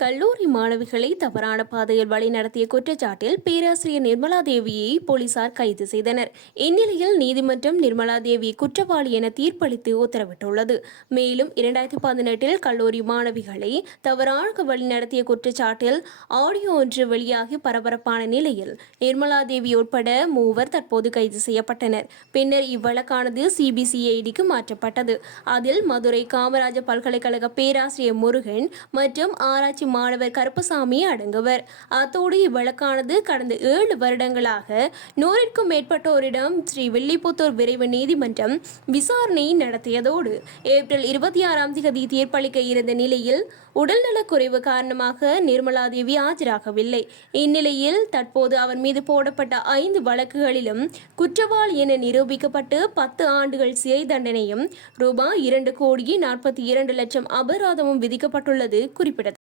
கல்லூரி மாணவிகளை தவறான பாதையில் வழிநடத்திய குற்றச்சாட்டில் பேராசிரியர் நிர்மலா தேவியை போலீசார் கைது செய்தனர். இந்நிலையில் நீதிமன்றம் நிர்மலா தேவியை குற்றவாளி என தீர்ப்பளித்து உத்தரவிட்டுள்ளது. மேலும் 2018 கல்லூரி மாணவிகளை தவறாக வழிநடத்திய குற்றச்சாட்டில் ஆடியோ ஒன்று வெளியாகி பரபரப்பான நிலையில் நிர்மலா தேவி உட்பட 3 தற்போது கைது செய்யப்பட்டனர். பின்னர் இவ்வழக்கானது சிபிசிஐடிக்கு மாற்றப்பட்டது. அதில் மதுரை காமராஜர் பல்கலைக்கழக பேராசிரியர் முருகன் மற்றும் ஆராய்ச்சி மாணவர் கருப்பசாமி அடங்குவர். அத்தோடு இவ்வழக்கானது கடந்த 7 வருடங்களாக 100க்கும் மேற்பட்டோரிடம் ஸ்ரீவில்லிபுத்தூர் விரைவு நீதிமன்றம் விசாரணை நடத்தியதோடு ஏப்ரல் 26ஆம் தேதி தீர்ப்பளிக்க இருந்த நிலையில் உடல்நலக்குறைவு காரணமாக நிர்மலா தேவி ஆஜராகவில்லை. இந்நிலையில் தற்போது அவர் மீது போடப்பட்ட 5 வழக்குகளிலும் குற்றவாளி என நிரூபிக்கப்பட்டு 10 ஆண்டுகள் சிறை தண்டனையும் ரூபாய் 2,42,00,000 அபராதமும் விதிக்கப்பட்டுள்ளது குறிப்பிடத்தக்கது.